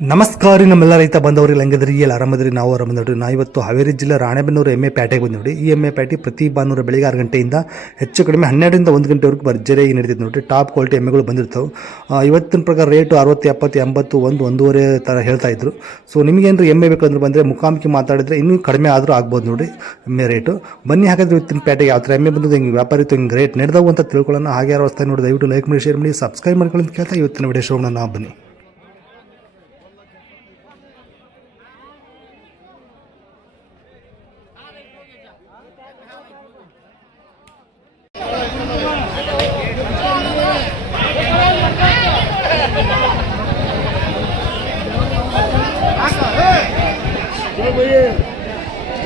ನಮಸ್ಕಾರ ನಮ್ಮೆಲ್ಲ ರೈತ ಬಂದವರಿಗೆ ಹೆಂಗದ್ರಿ? ಎಲ್ಲ ಆರಾಮದ್ರಿ? ನಾವು ಆರಾಮ ನೋಡ್ರಿ ನಾ ಇವತ್ತು ಹಾವೇರಿ ಜಿಲ್ಲೆ ರಾಣೆಬೆನ್ನೂರು ಎಮ್ಮೆ ಪೇಟೆಗೆ ಬಂದು ನೋಡಿ ಈ ಎಮ್ಮೆ ಪ್ಯಾಟಿ ಪ್ರತಿ ಭಾನುವಾರ ಬೆಳಿಗ್ಗೆ ಆರು ಗಂಟೆಯಿಂದ ಹೆಚ್ಚು ಕಡಿಮೆ ಹನ್ನೆರಡರಿಂದ ಒಂದು ಗಂಟೆವರೆಗೂ ಭರ್ಜರಿಯಾಗಿ ನಡೆದಿತ್ತು ನೋಡಿ ಟಾಪ್ ಕ್ವಾಲಿಟಿ ಎಮ್ಮೆಗಳು ಬಂದಿರ್ತಾವೆ. ಇವತ್ತಿನ ಪ್ರಕಾರ ರೇಟು ಅರವತ್ತು, ಎಪ್ಪತ್ತು, ಎಂಬತ್ತು, ಒಂದು, ಒಂದೂವರೆ ಥರ ಹೇಳ್ತಾ ಇದ್ರು. ಸೊ ನಿಮಗೇನು ಎಮ್ಮೆ ಬೇಕಂದ್ರೆ ಬಂದರೆ ಮುಖಾಮುಖಿ ಮಾತಾಡಿದ್ರೆ ಇನ್ನೂ ಕಡಿಮೆ ಆದರೂ ಆಗ್ಬೋದು ನೋಡಿ ಎಮ್ಮೆ ರೇಟು ಬನ್ನಿ ಹಾಗಾದ್ರೆ ಇವತ್ತಿನ ಪೇಟೆಗೆ ಯಾವ ಥರ ಎಮ್ಮೆ ಬಂದದ್ದು ಹಿಂಗೆ ವ್ಯಾಪಾರಿತ್ತು ಹಿಂಗೆ ರೇಟ್ ನಡೆದವು ಅಂತ ತಿಳ್ಕೊಳ್ಳೋಣ. ಹಾಗೆ ಯಾರು ನೋಡಿ ದಯವಿಟ್ಟು ಲೈಕ್ ಮಾಡಿ ಶೇರ್ ಮಾಡಿ ಸಬ್ಸ್ಕ್ರೈಬ್ ಮಾಡ್ಕೊಳ್ಳಿ ಅಂತ ಕೇಳ್ತಾ ಇವತ್ತಿನ ವಿಡಿಯೋ ಶೋಣ ನಾವು ಬನ್ನಿ.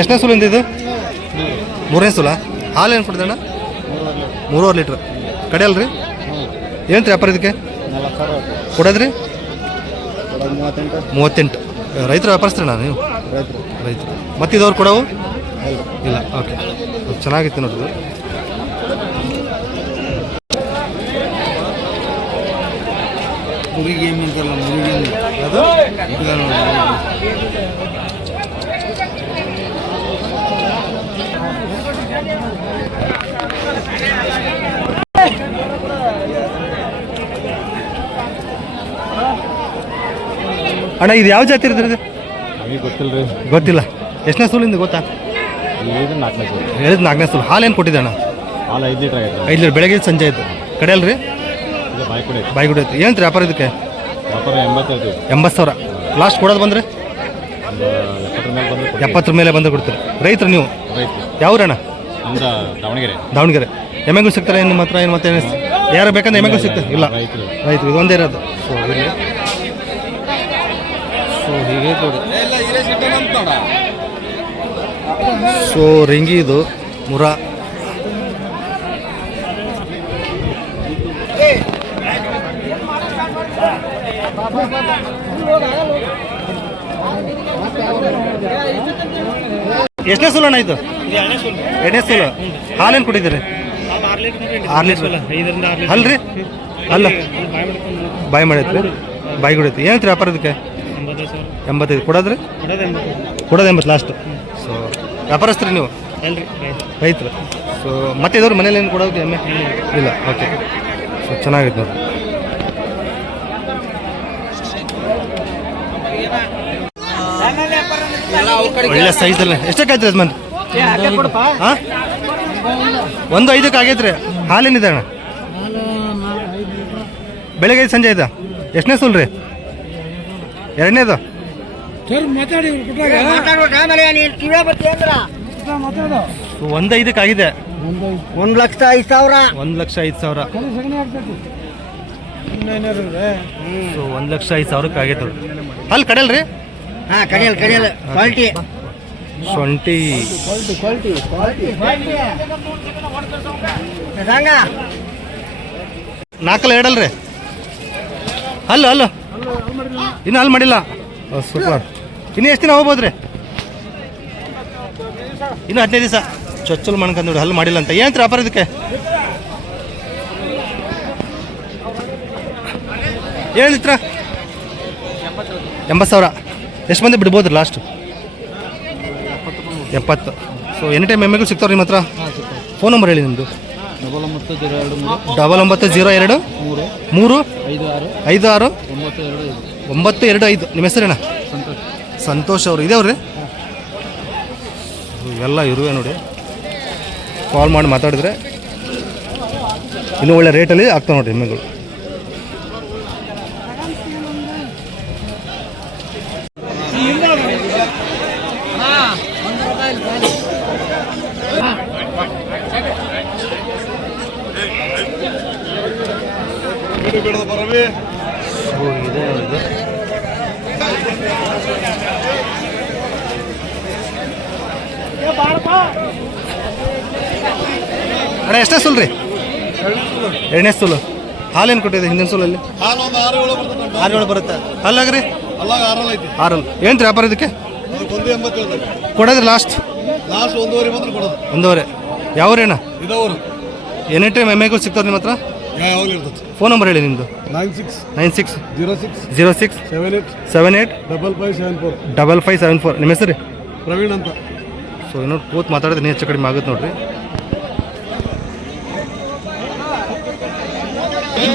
ಎಷ್ಟನೇ ಸುಲಿಂದ ಇದು ಮೂರನೇ ಸುಲ? ಹಾಲು ಏನು ಕೊಡ್ದಣ್ಣ ಮೂರುವರೆ ಲೀಟ್ರ್. ಕಡೆಯಲ್ರಿ ಏನು ರೀ ವ್ಯಾಪಾರ ಇದಕ್ಕೆ? ಕೊಡೋದ್ರಿ? ಮೂವತ್ತೆಂಟು. ರೈತರು ವ್ಯಾಪಾರಿಸ್ತೀರಣ್ಣ ನೀವು? ರೈತರು. ಮತ್ತೆ ಮತ್ತಿದವ್ರು ಕೊಡವು? ಇಲ್ಲ. ಓಕೆ. ಚೆನ್ನಾಗಿತ್ತು ನೋಡಿದ್ರು. ಮುರುಗಿ ಅಂತಾರಲ್ಲ ಮುರುಗಿ ಎಮ್ಮೆ ಅದು ಇದು ನೋಡಿ. ಅಣ್ಣ ಇದು ಯಾವ ಜಾತಿ ಇರ್ತದೆ ನಮಗೆ ಗೊತ್ತಿಲ್ಲ ರೀ ಗೊತ್ತಿಲ್ಲ. ಎಷ್ಟನೇ ಸೂಲಿಂದ ಗೊತ್ತಾ? ಇದು ನಾಲ್ಕನೇ ಸಲ. ಹೇಳಿದ್ ನಾಲ್ಕನೇ ಸೂಲ್. ಹಾಲು ಏನು ಕೊಟ್ಟಿದ್ದೆ ಅಣ್ಣ? ಹಾಲು ಐದು ಲೀಟರ್ ಆಗೈತೆ ಐದು ಲೀಟರ್. ಬೆಳಗ್ಗೆ ಸಂಜೆ ಆಯ್ತು. ಕಡೆಯಲ್ರಿ ಇದು ಬಾಯಿ ಕೊಡಿ ಬಾಯಿ ಗುಡಿ ಏನು ರೀ ವ್ಯಾಪಾರ ಇದಕ್ಕೆ? ವ್ಯಾಪಾರ ಎಂಬತ್ತು ಎಂಬತ್ತು ಸಾವಿರ. ಲಾಸ್ಟ್ ಕೊಡೋದು ಬಂದ್ರೆ? ಎಪ್ಪತ್ತರ ಮೇಲೆ ಬಂದು ಕೊಡ್ತೀವಿ. ಎಪ್ಪತ್ತರ ಮೇಲೆ ಬಂದು ಕೊಡ್ತೀರಿ. ರೈತರು ನೀವು? ರೈತ ಯಾವ್ರಣ್ಣ? ನಮ್ದು ದಾವಣಗೆರೆ. ದಾವಣಗೆರೆ. ಎಮ್ಮೆಗೂ ಸಿಗ್ತಾರೆ ಏನು ಮಾತ್ರ ಏನು ಮತ್ತೆ ಯಾರು ಬೇಕಂದ್ರೆ ಎಮ್ಮೆಗೂ ಸಿಗ್ತಾರೆ ಇಲ್ಲ. ರೈತರು. ಒಂದೇ ಇರೋದು. ಸೊ ಸೊ ಹೀಗೆ ಸೊ ರಿಂಗಿ ಇದು ಮುರ. ಎಷ್ಟನೇ ಸುಲಣ್ಣ ಇದು? ಎರಡನೇ ಸುಲ. ಹಾಲೇನು ಕುಡಿದಿರಿ ಆರು ಲೀಟ್ರ್ ಅಲ್ರಿ? ಅಲ್ಲ. ಬಾಯಿ ಮಾಡೈತ್ರಿ ಬಾಯಿ ಕುಡಿಯತ್ರಿ ಏನೈತ್ರಿ ವ್ಯಾಪಾರ ಇದಕ್ಕೆ? ಎಂಬತ್ತೈದು ಕೊಡೋದ್ರಿ? ಕೊಡೋದು ಎಂಬತ್ತು. ಲಾಸ್ಟ್ ಸೊ ವ್ಯಾಪಾರಸ್ತ್ರಿ ನೀವು? ರೈತರು. ಸೊ ಮತ್ತೆ ಇದವ್ರು ಮನೇಲಿ ಏನು ಕೊಡೋದು ಎಮ್ಮೆ? ಇಲ್ಲ. ಓಕೆ ಸೊ ಚೆನ್ನಾಗಿತ್ತು ನೋಡಿ ಒಳ್ಳೆ ಸೈಜಲ್ಲಿ ಎಷ್ಟಕ್ಕೆ ಆಯ್ತು ಯಜಮಾನ್? ಹಾಂ? ಒಂದು ಐದಕ್ಕೆ ಆಗೈತ್ರಿ. ಹಾಲೇನಿದೆ ಅಣ್ಣ? ಬೆಳಗ್ಗೆ ಐದು ಸಂಜೆ ಐದ? ಎಷ್ಟನೇ ಸುಲ್ ರೀ? ಎರಡನೇದು? ಒಂದು ಐದಕ್ಕೆ ಆಗಿದೆ. ಒಂದ್ ಲಕ್ಷ ಐದು ಸಾವಿರ. ಒಂದು ಲಕ್ಷ ಐದು ಸಾವಿರ. ಸೊ ಒಂದು ಲಕ್ಷ ಐದು ಸಾವಿರಕ್ಕೆ ಆಗೈತೆ ಅಲ್ಲಿ ಕಡಲ್ರಿ ರೀ ಹಾ ಕಡಿಯಲ್ ಕಡಿಯಲ್. ಕ್ವಾಲಿಟಿ ಶೊಂಠಿ ನಾಲ್ಕಲ್ಲ ಎರಡಲ್ರಿ? ಅಲ್ಲ ಅಲ್ಲ. ಇನ್ನು ಅಲ್ಲಿ ಮಾಡಿಲ್ಲ? ಸೂಪರ್. ಇನ್ನು ಎಷ್ಟು ದಿನ ಹೋಗ್ಬೋದ್ರಿ? ಇನ್ನು ಹದಿನೈದು ದಿವಸ. ಚೊಚ್ಚಲು ಮಾಡ್ಕೊಂಡು ನೋಡಿ ಹಲ್ಲು ಮಾಡಿಲ್ಲ ಅಂತ. ಏನಂತ ವ್ಯಾಪಾರ ಇದಕ್ಕೆ? ಏನಿತ್ರ? ಎಂಬತ್ತು ಸಾವಿರ. ಎಷ್ಟು ಮಂದಿ ಬಿಡ್ಬೋದು ಲಾಸ್ಟ್ ಎಪ್ಪತ್ತು. ಸೊ ಎನಿ ಟೈಮ್ ಎಮ್ಮೆಗಳು ಸಿಗ್ತಾವ್ರಿ ನಿಮ್ಮ ಹತ್ರ ಫೋನ್ ನಂಬರ್ ಹೇಳಿ ನಿಮ್ಮದು ಡಬಲ್ ಒಂಬತ್ತು ಜೀರೋ ಎರಡು ಡಬಲ್ ಒಂಬತ್ತು ಜೀರೋ ಎರಡು ಮೂರು ಮೂರು ಐದು ಆರು ಐದು ಆರು ಒಂಬತ್ತು ಎರಡು ಐದು. ಒಂಬತ್ತು ಎರಡು ಐದು ನಿಮ್ಮ ಹೆಸರೇನ? ಸಂತೋಷ್ ಸಂತೋಷ್ ಅವರು. ಇದೇವ್ರಿ? ಎಲ್ಲ ಇರುವೆ ನೋಡಿ. ಕಾಲ್ ಮಾಡಿ ಮಾತಾಡಿದ್ರೆ ಇನ್ನೂ ಒಳ್ಳೆ ರೇಟಲ್ಲಿ ಆಗ್ತಾವೆ ನೋಡಿರಿ ಎಮ್ಮೆಗಳು ಸೊ ಇದೆ. ಇದು ಅಣ್ಣ ಎಷ್ಟೇ ಸುಲ್ರಿ ಎರಡನೇ ಸುಲು. ಹಾಲೇನು ಕೊಟ್ಟಿದೆ ಹಿಂದಿನ ಸುಲಲ್ಲಿ? ಹಾಲು ಆರು ಏಳು ಬರುತ್ತೆ. ಅಲ್ಲಾಗ್ರಿ ಆರಲ್ ಆರಲ್ಲ ಐತಿ. ಆರಲ್ಲ. ಏನು ವ್ಯಾಪಾರ ಇದಕ್ಕೆ? ಕೊಡೋದ್ರಿ ಲಾಸ್ಟ್ ಲಾಸ್ಟ್ ಒಂದೂವರೆ ಬಂದ್ರೆ ಕೊಡೋದು. ಒಂದೂವರೆ. ಯಾವ್ರೇನ ಏನೇ ಎನಿ ಟೈಮ್ ಎಮ್ಮೆಗಳು ಸಿಗ್ತಾವೆ ನಿಮ್ಮ ಹತ್ರ? ಫೋನ್ ನಂಬರ್ ಹೇಳಿ ನಿಮ್ಮದು nine six nine six zero six zero six seven eight seven eight double five seven four double five seven four ನಿಮ್ಮ ಹೆಸರು ಪ್ರವೀಣ್ ಅಂತ ಸೊ ಇನ್ನೊಂದು ಕೂತ್ ಮಾತಾಡಿದ್ರೆ ಹೆಚ್ಚು ಕಡಿಮೆ ಆಗುತ್ತೆ ನೋಡ್ರಿ ಈ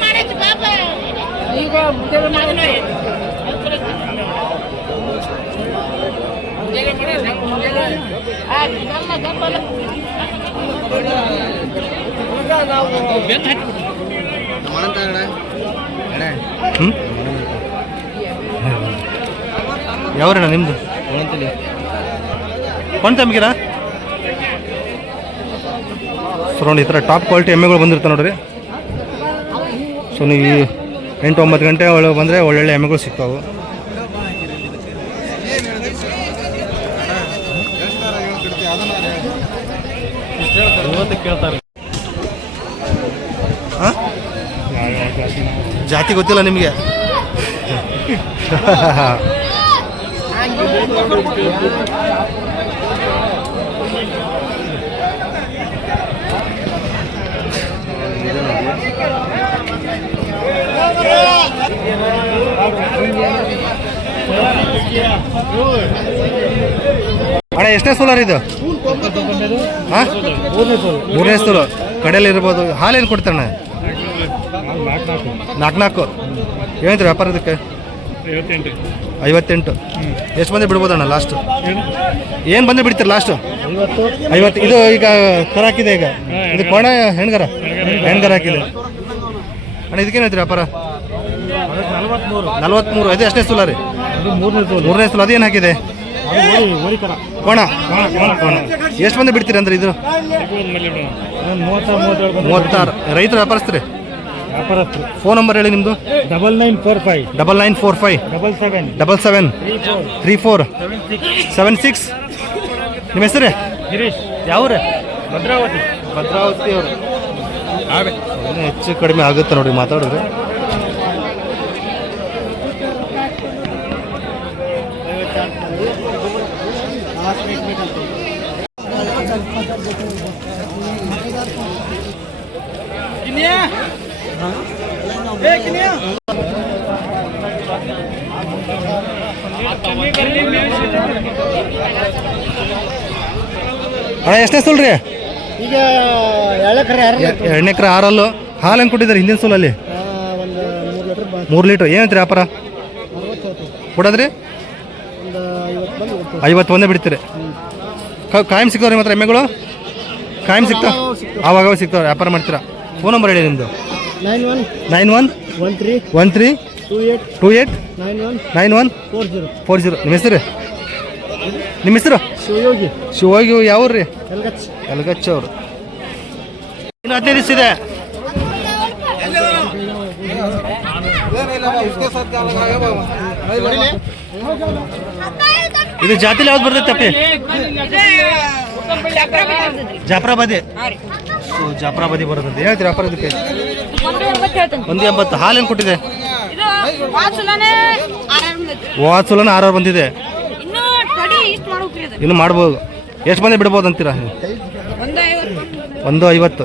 ಮಾಡೈತಿ ಪಾಪ ಈಗ ಮುಂಜಾನೆ ಮಾಡಿ ಹ್ಞೂ ಯಾವ್ರಣ್ಣ ನಿಮ್ಮದು ಕೊಂತ ನಮಗಿರ ಸೊ ನೋಡಿ ಈ ಥರ ಟಾಪ್ ಕ್ವಾಲಿಟಿ ಎಮ್ಮೆಗಳು ಬಂದಿರ್ತಾವೆ ನೋಡ್ರಿ. ಸೊ ನೀವು ಈ ಎಂಟು ಒಂಬತ್ತು ಗಂಟೆ ಒಳಗೆ ಬಂದರೆ ಒಳ್ಳೊಳ್ಳೆ ಎಮ್ಮೆಗಳು ಸಿಗ್ತಾವೆ. ಹಾಂ ಜಾತಿ ಗೊತ್ತಿಲ್ಲ ನಿಮಗೆ. ಅಣ್ಣ ಎಷ್ಟನೇ ಸೋಲಾರ್ ಇದು? ಹಾಂ? ಮೂರನೇ ಸೋಲು ಕಡೆಯಲ್ಲಿ ಇರ್ಬೋದು ಹಾಲೇನು ಕೊಡ್ತಾರಣ್ಣ? ನಾಲ್ಕು ನಾಲ್ಕು ಏನೈತೆ ವ್ಯಾಪಾರ ಇದಕ್ಕೆ? ಐವತ್ತೆಂಟು. ಎಷ್ಟು ಬಂದೆ ಬಿಡ್ಬೋದಣ್ಣ ಲಾಸ್ಟು ಏನು? ಬಂದು ಬಿಡ್ತೀರಿ ಲಾಸ್ಟು ಐವತ್ತು. ಇದು ಈಗ ಕರ ಹಾಕಿದೆ ಈಗ ಇದು ಕೋಣ ಹೆಣ್ಗರ? ಹೆಣ್ಗರ. ಹಾಕಿದೆ. ಅಣ್ಣ ಇದಕ್ಕೇನೈತಿ ವ್ಯಾಪಾರ? ನಲ್ವತ್ಮೂರು. ಅದೇ ಎಷ್ಟನೇ ಸುಲ ರೀ? ಮೂರನೇ ಸುಲ ಅದೇನು ಹಾಕಿದೆ? ಕೋಣ. ಕೋಣ ಎಷ್ಟು ಬಂದೆ ಬಿಡ್ತೀರಿ ಅಂದ್ರೆ ಇದು? ಮೂವತ್ತಾರು. ರೈತರು ವ್ಯಾಪಾರಸ್ಥರಿ? ವ್ಯಾಪಾರಸ್ಥರು. ಫೋನ್ ನಂಬರ್ ಹೇಳಿ ನಿಮ್ಮದು double nine four five double nine four five double seven double seven three four seven six ನಿಮ್ಮ ಹೆಸರೇ? ಗಿರೀಶ್ ಯಾವ್ರೆ? ಭದ್ರಾವತಿ. ಭದ್ರಾವತಿ ಅವರು. ಹೆಚ್ಚು ಕಡಿಮೆ ಆಗುತ್ತೆ ನೋಡಿ ಮಾತಾಡಿದ್ರೆ. ಅಣ್ಣ ಎಷ್ಟನೇ ಸುಲ್ರಿ? ಈಗ ಎಳಕರೆ ಯಾರು ಎರಡನೇ ಎಕರೆ ಆರಲ್ಲು. ಹಾಲು ಹೆಂಗೆ ಕೊಟ್ಟಿದ್ದಾರೆ ಹಿಂದಿನ ಸೂಲಲ್ಲಿ? ಮೂರು ಲೀಟ್ರ್ ಏನಂತ್ರಿ ವ್ಯಾಪಾರ? ಕೊಡೋದ್ರಿ? ಐವತ್ತು ಒಂದೇ ಬಿಡ್ತೀರಿ. ಕಾಯಂ ಸಿಗ್ತಾವ್ರಿ ಮಾತ್ರ ಎಮ್ಮೆಗಳು? ಕಾಯಂ ಸಿಗ್ತಾವ? ಆವಾಗ ಸಿಗ್ತಾವೆ ವ್ಯಾಪಾರ ಮಾಡ್ತೀರಾ? ಫೋನ್ ನಂಬರ್ ಹೇಳಿ ನಿಮ್ಮದು nine one nine one one three one three two eight two eight nine one nine one four zero. Four zero. ನಿಮ್ಮ ಹೆಸರು? ನಿಮ್ಮ ಹೆಸರು? ಶಿವಯೋಗಿ. ಶಿವಯೋಗಿ ಯಾವ ರೀ ಎಲ್ಗಚ್ ಯಲಗಚ್ಚ ಅವರು. ಇನ್ನು ಹದಿನೈದು ದಿವಸ ಇದೆ. ಇದು ಜಾತಿಲಿ ಯಾವ್ದು ಬರ್ತೈತೆ ಅಪ್ಪಿ? ಜಾಫ್ರಾಬಾದಿ. ಸೊ ಜಾಫ್ರಾಬಾದಿ ಬರ್ತೈತೆ. ಹೇಳ್ತೀರಿ ಇದಕ್ಕೆ ಒಂದು ಎಂಬತ್ತು. ಹಾಲೇನು ಕೊಟ್ಟಿದೆ? ವಾಸುಲನ ಆರಾರು ಬಂದಿದೆ ಇನ್ನು ತಡಿ ಇಷ್ಟು ಮಾಡ್ಬೇಕ್ರಿ ಅದು ಇನ್ನು ಮಾಡ್ಬೋದು. ಎಷ್ಟು ಮಂದಿ ಬಿಡ್ಬೋದು ಅಂತೀರಾ? ನೀವು ಒಂದೇ ಐವತ್ತು.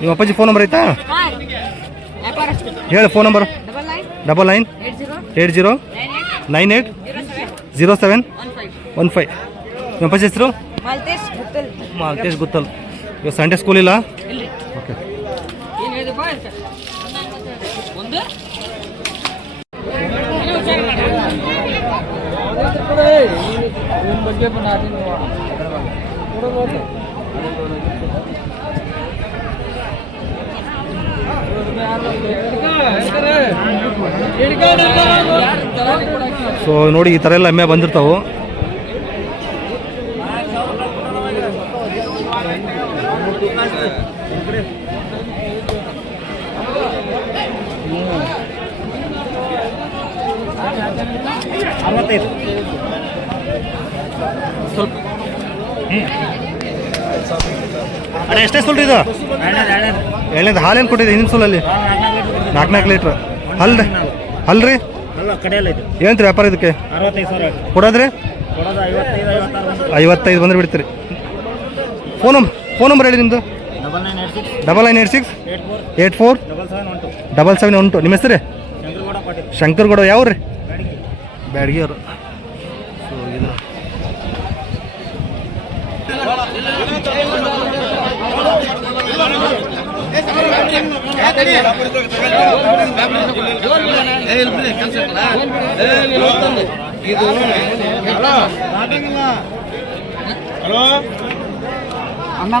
ನಿಮ್ಮ ಅಪ್ಪಾಜಿ ಫೋನ್ ನಂಬರ್ ಐತಾ? ಹೇಳಿ phone number double nine eight zero nine eight zero seven one five ನಿಮ್ಮ ಅಪ್ಪಾಜಿ ಹೆಸರು? ಮಾಲ್ತೇಶ್ ಗುತ್ತಲ್. ಇವಾಗ ಸಂಡೇ ಸ್ಕೂಲ್ ಇಲ್ಲ? ಓಕೆ ಏನು ಹೇಳಿದಪ್ಪ ಸೊ ನೋಡಿ ಈ ಥರ ಎಲ್ಲ ಎಮ್ಮೆ ಬಂದಿರ್ತಾವೆ. ಅರವತ್ತೈದು. ಅಣ್ಣ ಎಷ್ಟೇ ಸುಲ್ರಿ ಇದು? ಎಣ್ಣೆದು ಹಾಲೇನು ಕೊಟ್ಟಿದೆ ಹಿಂದಿನ ಸುಲಲ್ಲಿ ನಾಲ್ಕು ನಾಲ್ಕು ಲೀಟ್ರ್ ಅಲ್ರಿ ಅಲ್ಲ ರೀ? ಇದು ಏನಂತ್ರಿ ವ್ಯಾಪಾರ ಇದಕ್ಕೆ? ಕೊಡೋದ್ರಿ? ಕೊಡೋದು ಐವತ್ತೈದು ಬಂದ್ರೆ ಬಿಡ್ತೀರಿ. ಫೋನ್ ನಂಬರ್ ಫೋನ್ ನಂಬರ್ ಹೇಳಿ ನಿಮ್ಮದು double nine eight six. Eight four. Double seven one two ನಿಮ್ಮ ಹೆಸರು ಶಂಕರ್ ಗೌಡ ಶಂಕರ್ಗೌಡ ಯಾವ ರೀ? ಬ್ಯಾಡಗಿ ಬ್ಯಾಡಗಿಯವರು. ಅಣ್ಣ